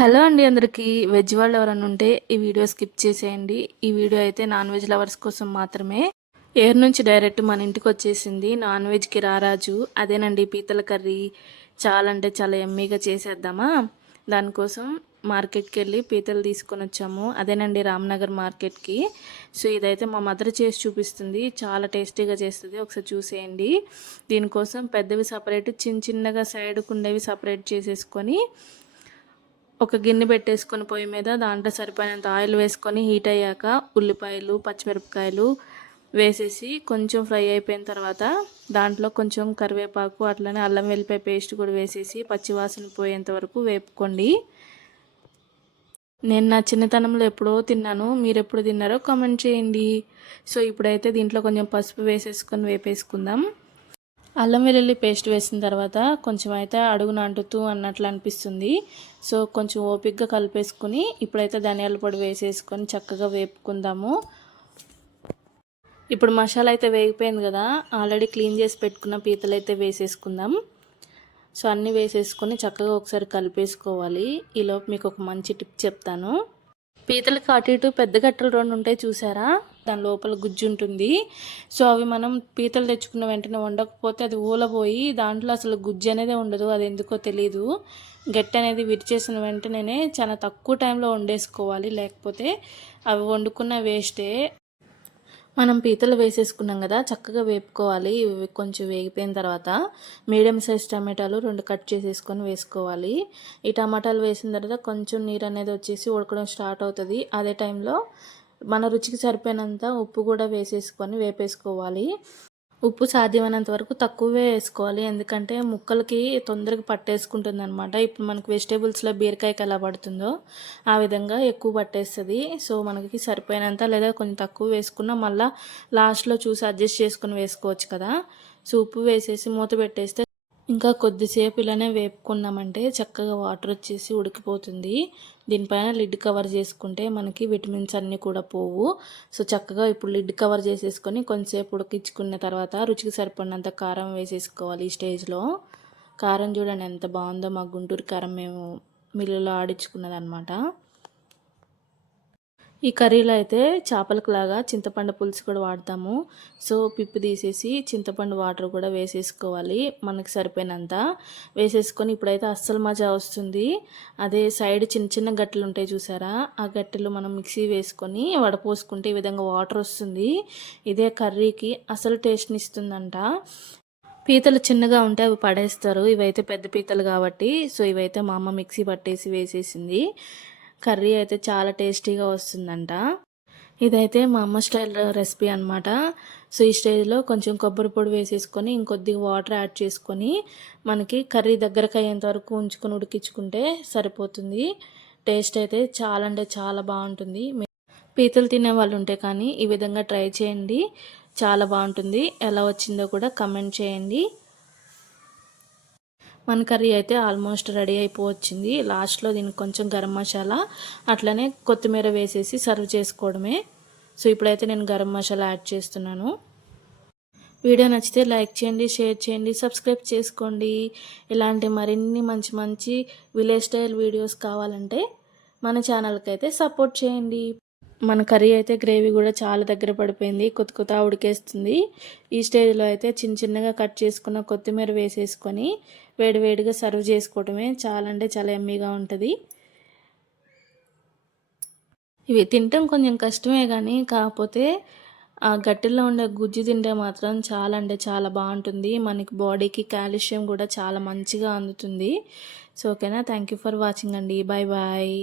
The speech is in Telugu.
హలో అండి అందరికీ. వెజ్ వాళ్ళు ఎవరైనా ఉంటే ఈ వీడియో స్కిప్ చేసేయండి. ఈ వీడియో అయితే నాన్ వెజ్ లవర్స్ కోసం మాత్రమే. ఎయిర్ నుంచి డైరెక్ట్ మన ఇంటికి వచ్చేసింది నాన్ వెజ్కి రారాజు. అదేనండి పీతల కర్రీ. చాలా అంటే చాలా ఎమ్మీగా చేసేద్దామా. దానికోసం మార్కెట్కి వెళ్ళి పీతలు తీసుకొని వచ్చాము. అదేనండి రామ్నగర్ మార్కెట్కి. సో ఇదైతే మా మదర్ చేసి చూపిస్తుంది. చాలా టేస్టీగా చేస్తుంది, ఒకసారి చూసేయండి. దీనికోసం పెద్దవి సపరేట్, చిన్నగా సైడ్కు ఉండేవి సపరేట్ చేసేసుకొని ఒక గిన్నె పెట్టేసుకొని పొయ్యి మీద దాంట్లో సరిపోయినంత ఆయిల్ వేసుకొని హీట్ అయ్యాక ఉల్లిపాయలు పచ్చిమిరపకాయలు వేసేసి కొంచెం ఫ్రై అయిపోయిన తర్వాత దాంట్లో కొంచెం కరివేపాకు అట్లనే అల్లం వెల్లిపాయ పేస్ట్ కూడా వేసేసి పచ్చివాసన పోయేంత వరకు వేపుకోండి. నేను నా చిన్నతనంలో ఎప్పుడో తిన్నాను, మీరు ఎప్పుడు తిన్నారో కామెంట్ చేయండి. సో ఇప్పుడైతే దీంట్లో కొంచెం పసుపు వేసేసుకొని వేపేసుకుందాం. అల్లం వెల్లుల్లి పేస్ట్ వేసిన తర్వాత కొంచెం అయితే అడుగున అంటుతూ అన్నట్లు అనిపిస్తుంది. సో కొంచెం ఓపిక్గా కలిపేసుకుని ఇప్పుడైతే ధనియాల పొడి వేసేసుకొని చక్కగా వేపుకుందాము. ఇప్పుడు మసాలా అయితే వేగిపోయింది కదా, ఆల్రెడీ క్లీన్ చేసి పెట్టుకున్న పీతలు అయితే వేసేసుకుందాం. సో అన్నీ వేసేసుకొని చక్కగా ఒకసారి కలిపేసుకోవాలి. ఈలోపు మీకు ఒక మంచి టిప్ చెప్తాను. పీతలకి అటు ఇటు పెద్ద గట్టలు 2 ఉంటాయి చూసారా, దాని లోపల గుజ్జు ఉంటుంది. సో అవి మనం పీతలు తెచ్చుకున్న వెంటనే వండకపోతే అది ఊలబోయి దాంట్లో అసలు గుజ్జు అనేది ఉండదు. అది ఎందుకో తెలీదు. గట్టి అనేది విరిచేసిన వెంటనే చాలా తక్కువ టైంలో వండేసుకోవాలి, లేకపోతే అవి వండుకున్న వేస్టే. మనం పీతలు వేసేసుకున్నాం కదా, చక్కగా వేపుకోవాలి. ఇవి కొంచెం వేగిపోయిన తర్వాత మీడియం సైజ్ టమాటాలు 2 కట్ చేసేసుకొని వేసుకోవాలి. ఈ టమాటాలు వేసిన తర్వాత కొంచెం నీరు అనేది వచ్చేసి ఉడకడం స్టార్ట్ అవుతుంది. అదే టైంలో మన రుచికి సరిపోయినంత ఉప్పు కూడా వేసేసుకొని వేపేసుకోవాలి. ఉప్పు సాధ్యమైనంత వరకు తక్కువే వేసుకోవాలి, ఎందుకంటే ముక్కలకి తొందరగా పట్టేసుకుంటుంది అనమాట. ఇప్పుడు మనకు వెజిటేబుల్స్లో బీరకాయకి ఎలా పడుతుందో ఆ విధంగా ఎక్కువ పట్టేస్తుంది. సో మనకి సరిపోయినంత లేదా కొంచెం తక్కువ వేసుకున్నా మళ్ళీ లాస్ట్లో చూసి అడ్జస్ట్ చేసుకుని వేసుకోవచ్చు కదా. సో ఉప్పు వేసేసి మూత పెట్టేస్తే ఇంకా కొద్దిసేపు ఇలానే వేపుకున్నామంటే చక్కగా వాటర్ వచ్చేసి ఉడికిపోతుంది. దీనిపైన లిడ్ కవర్ చేసుకుంటే మనకి విటమిన్స్ అన్నీ కూడా పోవు. సో చక్కగా ఇప్పుడు లిడ్ కవర్ చేసేసుకొని కొంచెంసేపు ఉడికించుకున్న తర్వాత రుచికి సరిపడినంత కారం వేసేసుకోవాలి. ఈ స్టేజ్లో కారం చూడండి ఎంత బాగుందో. మా గుంటూరు కారం మేము మిల్లులో ఆడించుకున్నది అనమాట. ఈ కర్రీలో అయితే చేపలకు లాగా చింతపండు పులుసు కూడా వాడతాము. సో పిప్పు తీసేసి చింతపండు వాటర్ కూడా వేసేసుకోవాలి, మనకి సరిపోయినంత వేసేసుకొని ఇప్పుడైతే అస్సలు మజా వస్తుంది. అదే సైడ్ చిన్న గట్టెలు ఉంటాయి చూసారా, ఆ గట్టెలు మనం మిక్సీ వేసుకొని వడపోసుకుంటే ఈ విధంగా వాటర్ వస్తుంది. ఇదే కర్రీకి అసలు టేస్ట్ని ఇస్తుందంట. పీతలు చిన్నగా ఉంటే అవి పడేస్తారు, ఇవైతే పెద్ద పీతలు కాబట్టి. సో ఇవైతే మా అమ్మ మిక్సీ పట్టేసి వేసేసింది. కర్రీ అయితే చాలా టేస్టీగా వస్తుందంట. ఇదైతే మా అమ్మ స్టైల్ రెసిపీ అనమాట. సో ఈ స్టేజ్లో కొంచెం కొబ్బరి పొడి వేసేసుకొని ఇంకొద్దిగా వాటర్ యాడ్ చేసుకొని మనకి కర్రీ దగ్గరకు అయ్యేంత వరకు ఉంచుకొని ఉడికించుకుంటే సరిపోతుంది. టేస్ట్ అయితే చాలా అంటే చాలా బాగుంటుంది. పీతలు తినే వాళ్ళు ఉంటే కానీ ఈ విధంగా ట్రై చేయండి, చాలా బాగుంటుంది. ఎలా వచ్చిందో కూడా కమెంట్ చేయండి. మన కర్రీ అయితే ఆల్మోస్ట్ రెడీ అయిపోవచ్చింది. లాస్ట్లో దీనికి కొంచెం గరం మసాలా అట్లనే కొత్తిమీర వేసేసి సర్వ్ చేసుకోవడమే. సో ఇప్పుడైతే నేను గరం మసాలా యాడ్ చేస్తున్నాను. వీడియో నచ్చితే లైక్ చేయండి, షేర్ చేయండి, సబ్స్క్రైబ్ చేసుకోండి. ఇలాంటి మరిన్ని మంచి మంచి విలేజ్ స్టైల్ వీడియోస్ కావాలంటే మన ఛానల్కి అయితే సపోర్ట్ చేయండి. మన కర్రీ అయితే గ్రేవీ కూడా చాలా దగ్గర పడిపోయింది, కొత్త ఉడికేస్తుంది. ఈ స్టేజ్లో అయితే చిన్నగా కట్ చేసుకున్న కొత్తిమీర వేసేసుకొని వేడివేడిగా సర్వ్ చేసుకోవడమే. చాలా అంటే చాలా ఎమ్మీగా ఉంటుంది. ఇవి తినటం కొంచెం కష్టమే కానీ కాకపోతే ఆ గట్టిలో ఉండే గుజ్జు తింటే మాత్రం చాలా అంటే చాలా బాగుంటుంది. మనకి బాడీకి కాల్షియం కూడా చాలా మంచిగా అందుతుంది. సో ఓకేనా, థ్యాంక్ యూ ఫర్ వాచింగ్ అండి. Bye bye.